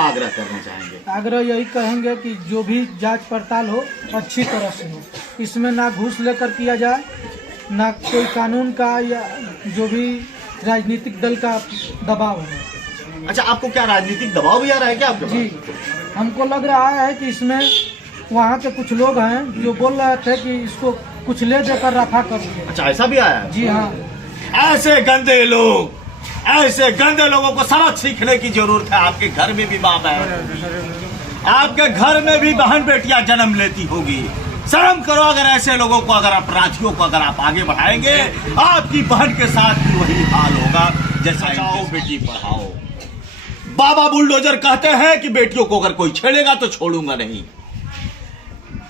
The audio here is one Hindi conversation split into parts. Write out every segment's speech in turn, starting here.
आग्रह करना चाहेंगे? आग्रह यही कहेंगे कि जो भी जांच पड़ताल हो अच्छी तरह से हो, इसमें ना घूस लेकर किया जाए, ना कोई कानून का या जो भी राजनीतिक दल का दबाव है। अच्छा, आपको क्या राजनीतिक दबाव भी आ रहा है क्या आपके पास? जी, हमको लग रहा है कि इसमें वहाँ के कुछ लोग हैं जो बोल रहे थे कि इसको कुछ ले देकर रफा कर दिए। अच्छा, ऐसा भी आया है? जी हाँ। ऐसे गंदे लोग, ऐसे गंदे लोगों को सबक सीखने की जरूरत है। आपके घर में भी बाप है, आपके घर में भी बहन बेटियां जन्म लेती होगी। शर्म करो। अगर ऐसे लोगों को, अगर अपराधियों को अगर आप आगे बढ़ाएंगे, आपकी बहन के साथ भी वही हाल होगा जैसा बचाओ बेटी पढ़ाओ। बाबा बुलडोजर कहते हैं कि बेटियों को अगर कोई छेड़ेगा तो छोड़ूंगा नहीं।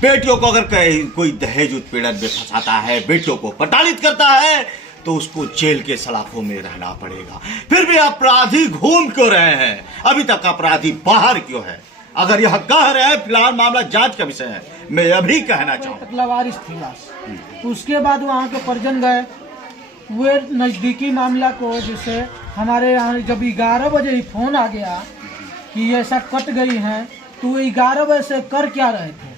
बेटियों को अगर कोई दहेज उत्पीड़न में फंसाता है, बेटियों को प्रताड़ित करता है, तो उसको जेल के सलाखों में रहना पड़ेगा। फिर भी अपराधी घूम क्यों रहे हैं? अभी तक अपराधी बाहर क्यों है? अगर यह कह रहे हैं, फिलहाल मामला जांच का विषय है। मैं अभी कहना चाहूँ, लावारिस थी लाश। उसके बाद वहाँ के परिजन गए, वे नजदीकी मामला को, जैसे हमारे यहाँ जब 11 बजे ही फोन आ गया कि ऐसा कट गई हैं, तो 11 बजे से कर क्या रहे थे?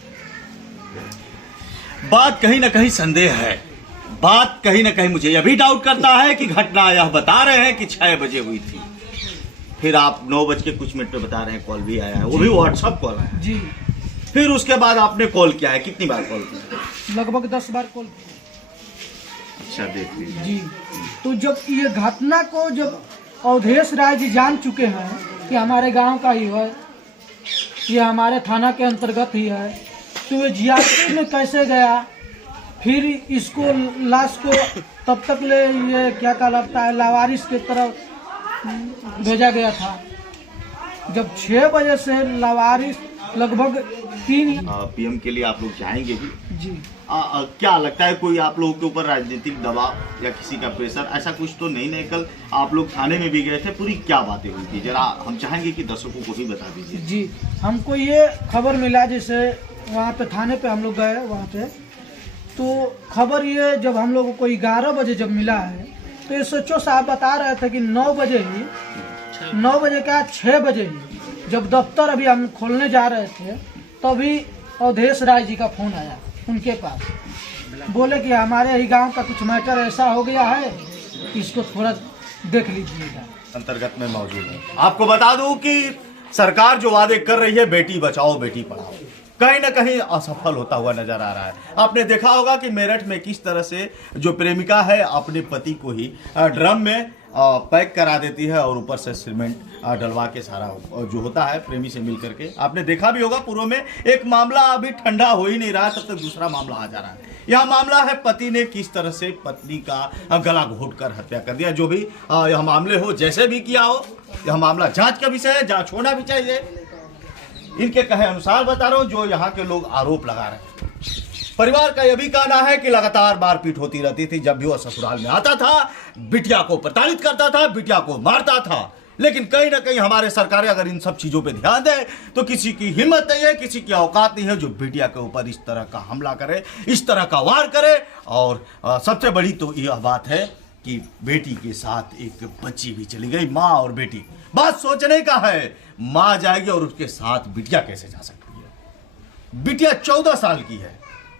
बात कहीं ना कहीं संदेह है। बात कहीं ना कहीं मुझे यह भी डाउट करता है कि घटना यह बता रहे हैं कि 6 बजे हुई थी, फिर आप 9 बज के कुछ मिनट पे बता रहे हैं कॉल भी आया है, वो भी व्हाट्सएप कॉल आया जी। फिर उसके बाद आपने कॉल किया है, कितनी बार कॉल किया? लगभग 10 बार कॉल किया। अच्छा, देख लीजिए जी। तो जब ये घटना को जब अवधेश राय जी जान चुके हैं कि हमारे गांव का ही है, ये हमारे थाना के अंतर्गत ही है, तो ये जीआरपी में कैसे गया? फिर इसको लाश को तब तक ले ये क्या कहलाता है लावारिस की तरफ भेजा गया था। जब 6 बजे से लावारिस लगभग 3 PM के लिए आप लोग जाएंगे भी? जी। क्या लगता है कोई आप लोगों के ऊपर राजनीतिक दबाव या किसी का प्रेशर, ऐसा कुछ तो नहीं? कल आप लोग थाने में भी गए थे, पूरी क्या बातें हुई थी, जरा हम चाहेंगे कि दर्शकों को भी बता दीजिए। जी, हमको ये खबर मिला, जैसे वहाँ पे थाने पे हम लोग गए, वहाँ पे तो खबर ये जब हम लोगों को 11 बजे जब मिला है, तो ये SHO साहब बता रहे थे कि 9 बजे ही, 9 बजे क्या 6 बजे ही जब दफ्तर अभी हम खोलने जा रहे थे, तभी अवधेश राय जी का फोन आया उनके पास। बोले कि हमारे ही गांव का कुछ मैटर ऐसा हो गया है, इसको थोड़ा देख लीजिएगा। अंतर्गत में मौजूद है। आपको बता दूं कि सरकार जो वादे कर रही है, बेटी बचाओ बेटी पढ़ाओ, कहीं ना कहीं असफल होता हुआ नजर आ रहा है। आपने देखा होगा कि मेरठ में किस तरह से जो प्रेमिका है अपने पति को ही ड्रम में पैक करा देती है और ऊपर से सीमेंट डलवा के सारा जो होता है प्रेमी से मिल करके। आपने देखा भी होगा, पूर्व में एक मामला अभी ठंडा हो ही नहीं रहा, तब तक दूसरा मामला आ जा रहा है। यह मामला है पति ने किस तरह से पत्नी का गला घोंटकर हत्या कर दिया। जो भी यह मामले हो, जैसे भी किया हो, यह मामला जांच का विषय है, जांच होना भी चाहिए। इनके कहे अनुसार बता रहा हूं, जो यहाँ के लोग आरोप लगा रहे हैं। परिवार का यह भी कहना है कि लगातार मारपीट होती रहती थी। जब भी वह ससुराल में आता था, बिटिया को प्रताड़ित करता था, बिटिया को मारता था। लेकिन कहीं ना कहीं हमारे सरकारें अगर इन सब चीजों पे ध्यान दे, तो किसी की हिम्मत नहीं है, किसी की औकात नहीं है जो बिटिया के ऊपर इस तरह का हमला करे, इस तरह का वार करे। और सबसे बड़ी तो यह बात है कि बेटी के साथ एक बच्ची भी चली गई, माँ और बेटी। बात सोचने का है, माँ जाएगी और उसके साथ बिटिया कैसे जा सकती है? बिटिया 14 साल की है।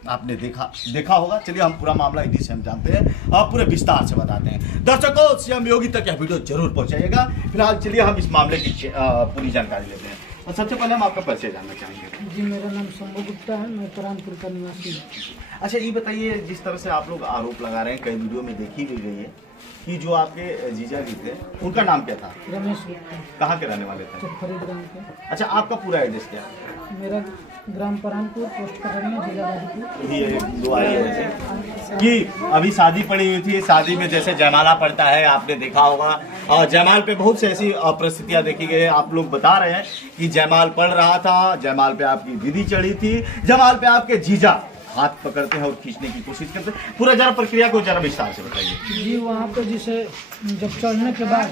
आपने देखा होगा। चलिए हम पूरा मामला इसी से हम जानते हैं, आप पूरे विस्तार से बताते हैं। दर्शकों, CM योगी तक यह वीडियो जरूर पहुंचाइएगा। फिलहाल चलिए हम इस मामले की पूरी जानकारी लेते हैं। और सबसे पहले हम आपका परिचय जानना चाहेंगे। जी, मेरा नाम शंभू गुप्ता है, मैं परानपुर का निवासी हूँ। अच्छा, ये बताइए, जिस तरह से आप लोग आरोप लगा रहे हैं, कई वीडियो में देखी भी गई है कि जो आपके जीजा जी थे, उनका नाम क्या था? रमेश गुप्ता। कहाँ के रहने वाले थे? चक्फरी ग्राम के। अच्छा, आपका पूरा एड्रेस क्या है? मेरा ग्राम परानपुर, पोस्ट कटरिया, जिला गाजीपुर। कि अभी शादी पड़ी हुई थी, शादी में जैसे जयमाला पड़ता है, आपने देखा होगा, और जयमाल पे बहुत सी ऐसी परिस्थितियां देखी गई है। आप लोग बता रहे हैं कि जयमाल पड़ रहा था, जयमाल पे आपकी दीदी चढ़ी थी, जयमाल पे आपके जीजा हाथ पकड़ते हैं और खींचने की कोशिश करते हैं। पूरा जरा प्रक्रिया को जरा विस्तार से बताइए। जी, वहाँ पे जिसे जब चढ़ने के बाद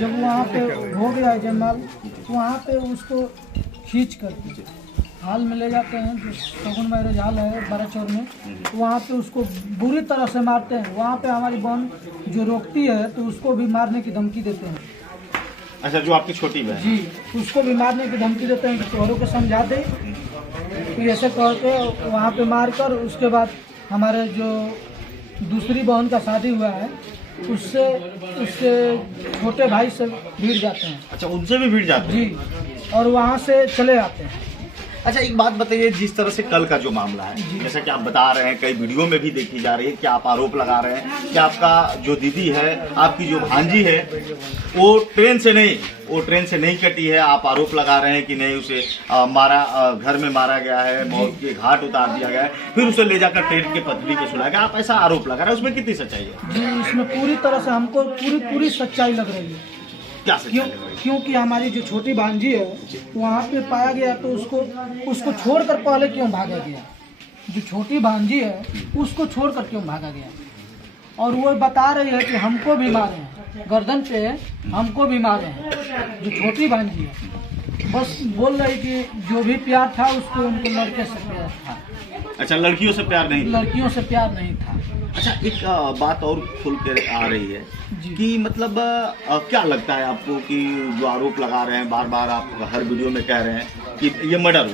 जब वहाँ पे हो गया जयमाल, तो वहाँ पे उसको खींच कर हाल में ले जाते हैं, जो शगुन मैरिज हाल है 12 चौर में, वहाँ पे उसको बुरी तरह से मारते हैं। वहाँ पे हमारी बहन जो रोकती है, तो उसको भी मारने की धमकी देते हैं। अच्छा, जो आपकी छोटी बहन है। जी, उसको भी मारने की धमकी देते हैं कि तोहरों को समझा दे, तो ऐसे करके वहाँ पे मार कर उसके बाद हमारे जो दूसरी बहन का शादी हुआ है उससे उसके छोटे भाई से भिड़ जाते हैं। अच्छा, उनसे भी भिड़ जाते हैं। जी, और वहाँ से चले आते हैं। अच्छा, एक बात बताइए, जिस तरह से कल का जो मामला है, जैसा कि आप बता रहे हैं, कई वीडियो में भी देखी जा रही है कि आप आरोप लगा रहे हैं कि आपका जो दीदी है, आपकी जो भांजी है, वो ट्रेन से नहीं कटी है। आप आरोप लगा रहे हैं कि नहीं, उसे घर में मारा गया है, मौत के घाट उतार दिया गया है, फिर उसे ले जाकर ट्रेन के पटरी पे सुलाया गया। आप ऐसा आरोप लगा रहे हैं, उसमें कितनी सच्चाई है? जी, इसमें पूरी तरह से हमको पूरी सच्चाई लग रही है। क्या सच्चाई लग रही है? क्योंकि हमारी जो छोटी भांजी है वहाँ पे पाया गया, तो उसको छोड़कर पहले क्यों भागा गया? जो छोटी भांजी है उसको छोड़कर क्यों भागा गया? और वो बता रही है कि हमको भी मारे हैं, गर्दन पे हमको भी मारे हैं। जो छोटी भांजी है बस बोल रही कि जो भी प्यार था उसको उनको लड़के से प्यार था। अच्छा, लड़कियों से प्यार नहीं? लड़कियों से प्यार नहीं था। अच्छा, एक बात और खुल कर आ रही है कि मतलब क्या लगता है आपको कि जो आरोप लगा रहे हैं, बार बार आप हर वीडियो में कह रहे हैं कि ये मर्डर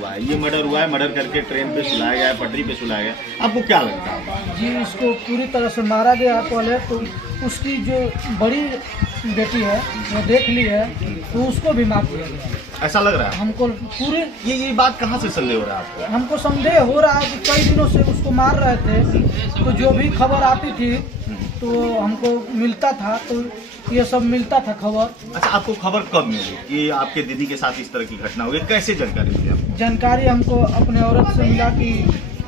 हुआ है, मर्डर करके ट्रेन पे सुलाया गया है, पटरी पे सुलाया गया, आपको क्या लगता है? जी, इसको पूरी तरह से मारा गया। पहले तो उसकी जो बड़ी बेटी है वो देख ली है, तो उसको भी मार दिया गया। ऐसा लग रहा है हमको पूरी ये बात कहाँ से संदेह हो रहा है आपको? हमको संदेह हो रहा है कि कई दिनों से उसको मार रहे थे, तो जो भी खबर आती थी तो हमको मिलता था, तो ये सब मिलता था खबर। अच्छा, आपको खबर कब मिली कि आपके दीदी के साथ इस तरह की घटना हुई? कैसे जानकारी मिली आपको? जानकारी हमको अपने औरत से मिला कि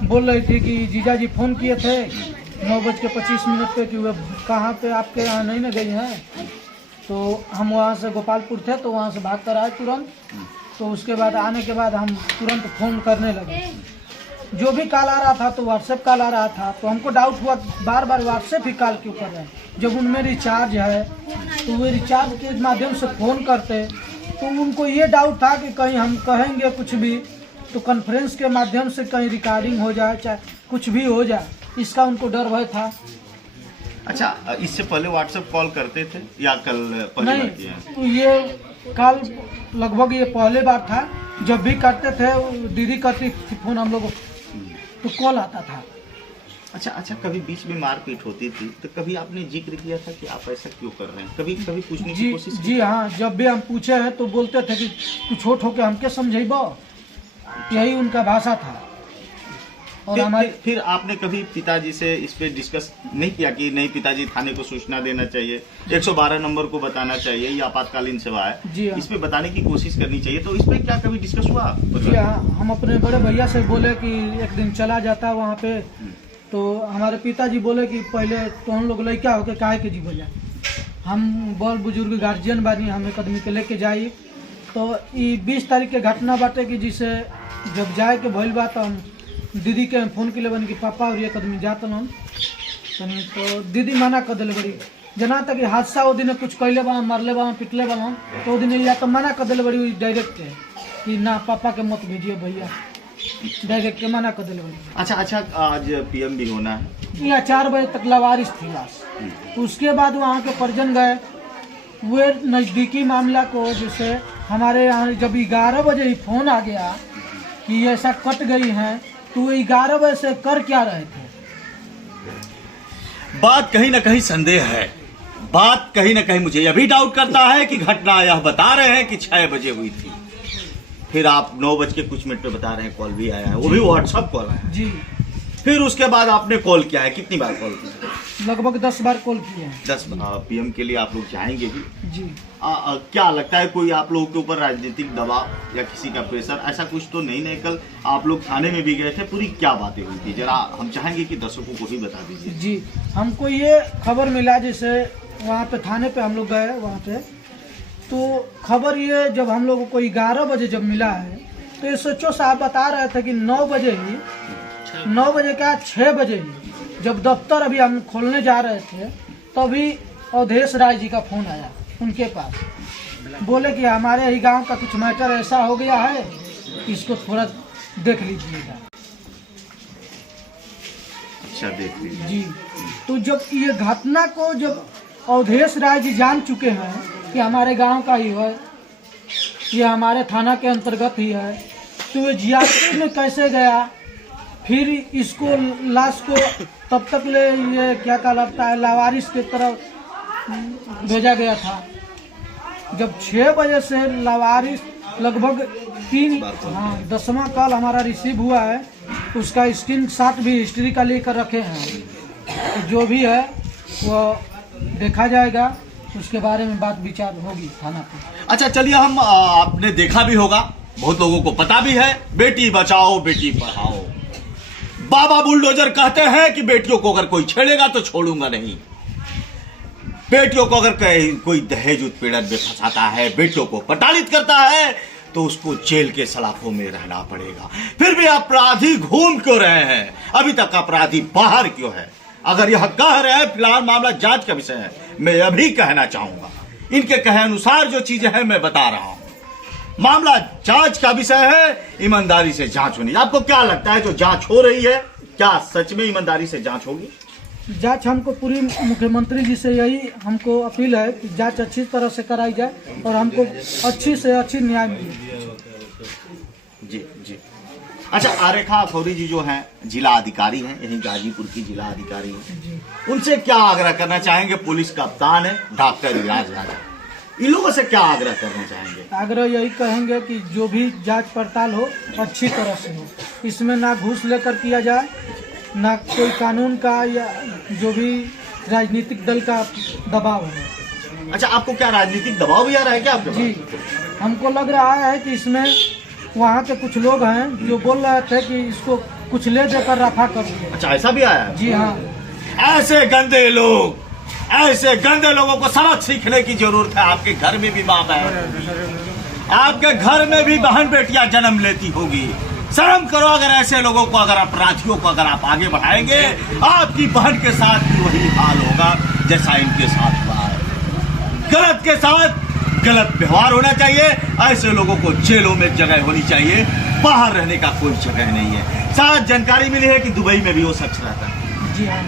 बोल रही थी कि जीजा जी फोन किए थे 9:25 पे कि वह कहाँ पे आपके यहाँ नहीं न गई है। तो हम वहाँ से गोपालपुर थे, तो वहाँ से भाग कर आए तुरंत। तो उसके बाद आने के बाद हम तुरंत फ़ोन करने लगे। जो भी कॉल आ रहा था तो व्हाट्सएप कॉल आ रहा था, तो हमको डाउट हुआ बार बार व्हाट्सएप ही कॉल क्यों कर रहे हैं। जब उनमें रिचार्ज है तो वे रिचार्ज के माध्यम से फ़ोन करते, तो उनको ये डाउट था कि कहीं हम कहेंगे कुछ भी तो कॉन्फ्रेंस के माध्यम से कहीं रिकॉर्डिंग हो जाए, चाहे कुछ भी हो जाए, इसका उनको डर भय था। अच्छा, इससे पहले व्हाट्सएप कॉल करते थे या कल पहली बार किया? तो ये कॉल लगभग ये पहले बार था। जब भी करते थे दीदी करती थी फोन हम लोग, तो कॉल आता था। अच्छा, कभी बीच में मारपीट होती थी तो कभी आपने जिक्र किया था कि आप ऐसा क्यों कर रहे हैं? कभी पूछने की कोशिश की? जी हाँ, जब भी हम पूछे हैं तो बोलते थे कि तू छोट होके हमके समझेबो, यही उनका भाषा था। और फिर आपने कभी पिताजी से इस पे डिस्कस नहीं किया कि नहीं पिताजी, थाने को सूचना देना चाहिए, 112 नंबर को बताना चाहिए, ये आपातकालीन सेवा है, जी हाँ, इस पे बताने की कोशिश करनी चाहिए, तो इस पे क्या कभी डिस्कस हुआ? जी हाँ, हम अपने बड़े भैया से बोले कि एक दिन चला जाता वहाँ पे, तो हमारे पिताजी बोले कि पहले तो हम लोग लड़का होके काहे के जी बोला, हम बड़ बुजुर्ग गार्जियन बानी, हम एक आदमी के लेके जाई। तो ये 20 तारीख के घटना बाटे कि जिसे जब जाए के भइल बा, तो हम दीदी के फोन के लिए बन कि पापा और एक आदमी जात हम तनी, तो दीदी मना कर दिले बड़ी। जना तक हादसा वो दिन कुछ कैले बा, मरले बा, पिटले बा, तो दिन या तो मना कर दिले बड़ी डायरेक्ट कि ना पापा के मत भेजिए भैया, डायरेक्ट मना कर दिले बड़ी। अच्छा, आज पीएम भी होना है, या 4 बजे तक लवारिस थी लाश। उसके बाद वहाँ के परिजन गए, वे नज़दीकी मामला को, जैसे हमारे यहाँ जब 11 बजे ही फोन आ गया कि ऐसा कट गई है, तो 11 बजे से कर क्या रहे थे? बात कहीं ना कहीं संदेह है, बात कहीं ना कहीं मुझे यह भी डाउट करता है कि घटना यह बता रहे हैं कि 6 बजे हुई थी, फिर आप 9 बज के कुछ मिनट पे बता रहे हैं कॉल भी आया है, वो भी व्हाट्सएप कॉल आया है। जी, फिर उसके बाद आपने कॉल किया है, कितनी बार कॉल किया? लगभग 10 बार कॉल किए हैं। 10 पीएम के लिए आप लोग जाएंगे भी? जी, क्या लगता है कोई आप लोगों के ऊपर राजनीतिक दबाव या किसी का प्रेशर, ऐसा कुछ तो नहीं? कल आप लोग थाने में भी गए थे, पूरी क्या बातें हुई थी, जरा हम चाहेंगे कि दर्शकों को ही बता दीजिए। जी, हमको ये खबर मिला, जैसे वहाँ पे थाने पे हम लोग गए वहाँ पे, तो खबर ये जब हम लोगों को 11 बजे जब मिला है, तो ये सोचो साहब बता रहे थे कि 9 बजे ही, 9 बजे क्या 6 बजे ही जब दफ्तर अभी हम खोलने जा रहे थे, तभी अवधेश राय जी का फोन आया उनके पास। बोले कि हमारे ही गांव का कुछ मैटर ऐसा हो गया है, इसको थोड़ा देख लीजिएगा। अच्छा, देख लीजिए। जी, तो जब ये घटना को जब अवधेश राय जी जान चुके हैं, कि हमारे गांव का ही है, ये हमारे थाना के अंतर्गत ही है, तो ये जियापुर में कैसे गया, फिर इसको लाश को तब तक ले ये क्या कहलाता है लावारिस की तरफ भेजा गया था। जब 6 बजे से लावारिस लगभग 10वां कॉल हमारा रिसीव हुआ है, उसका स्क्रीन शॉट भी हिस्ट्री का लेकर रखे हैं। तो जो भी है वो देखा जाएगा, उसके बारे में बात विचार होगी थाना पे। अच्छा चलिए, हम आपने देखा भी होगा, बहुत लोगों को पता भी है, बेटी बचाओ बेटी पढ़ाओ। बाबा बुलडोजर कहते हैं कि बेटियों को अगर कोई छेड़ेगा तो छोड़ूंगा नहीं। बेटियों को अगर कोई दहेज उत्पीड़न में फंसाता है, बेटियों को प्रताड़ित करता है, तो उसको जेल के सलाखों में रहना पड़ेगा। फिर भी अपराधी घूम क्यों रहे हैं? अभी तक अपराधी बाहर क्यों है? अगर यह कह रहे हैं, फिलहाल मामला जांच का विषय है, मैं यह भी कहना चाहूंगा, इनके कहे अनुसार जो चीजें हैं मैं बता रहा हूं, मामला जांच का विषय है, ईमानदारी से जांच होनी। आपको क्या लगता है जो जांच हो रही है, क्या सच में ईमानदारी से जांच होगी? जांच हमको पूरी मुख्यमंत्री जी से यही हमको अपील है कि जांच अच्छी तरह से कराई जाए और हमको अच्छी से अच्छी न्याय मिले। जी जी। अच्छा, आरेखा खौरी जी जो हैं जिला अधिकारी हैं, यही गाजीपुर की जिला अधिकारी हैं, उनसे क्या आग्रह करना चाहेंगे? पुलिस कप्तान है डॉक्टर इराज राजा, इन लोगों से क्या आग्रह करना चाहेंगे? आग्रह यही कहेंगे कि जो भी जांच पड़ताल हो अच्छी तरह से हो, इसमें ना घूस लेकर किया जाए, ना कोई कानून का या जो भी राजनीतिक दल का दबाव है। अच्छा, आपको क्या राजनीतिक दबाव भी आ रहा है क्या आपके? जी, हमको लग रहा है कि इसमें वहाँ के कुछ लोग हैं जो बोल रहे थे कि इसको कुछ ले देकर रफा कर दिए। अच्छा, ऐसा भी आया है? जी हाँ। ऐसे गंदे लोग, ऐसे गंदे लोगों को सबक सीखने की जरूरत है। आपके घर में भी माँ बहन, आपके घर में भी बहन बेटियां जन्म लेती होगी। शर्म करो। अगर ऐसे लोगों को, अगर अपराधियों को अगर आप आगे बढ़ाएंगे, आपकी बहन के साथ भी वही हाल होगा जैसा इनके साथ हुआ है। गलत के साथ गलत व्यवहार होना चाहिए। ऐसे लोगों को जेलों में जगह होनी चाहिए, बाहर रहने का कोई जगह नहीं है। साथ जानकारी मिली है कि दुबई में भी वो शख्स रहता है। जी हाँ,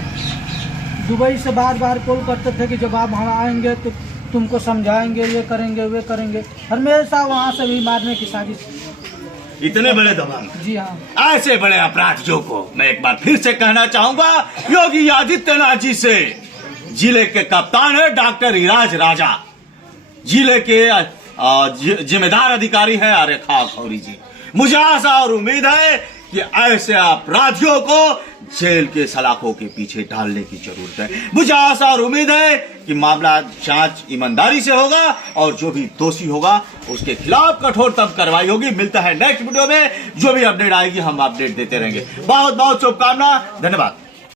दुबई से बार बार कॉल करते थे कि जब आप वहाँ आएंगे तो तुमको समझाएंगे, ये करेंगे वे करेंगे, हमेशा वहाँ से भी मारने की साजिश। इतने बड़े दबंग, जी हाँ, ऐसे बड़े अपराधियों को मैं एक बार फिर से कहना चाहूंगा, योगी आदित्यनाथ जी से, जिले के कप्तान है डॉक्टर इराज राजा, जिले के जिम्मेदार अधिकारी है आरेखा खौरी जी। मुझे आशा और उम्मीद है कि ऐसे अपराधियों को जेल के सलाखों के पीछे डालने की जरूरत है। मुझे आशा और उम्मीद है कि मामला जांच ईमानदारी से होगा और जो भी दोषी होगा उसके खिलाफ कठोरतम कार्रवाई होगी। मिलता है नेक्स्ट वीडियो में, जो भी अपडेट आएगी हम अपडेट देते रहेंगे। बहुत बहुत शुभकामना, धन्यवाद।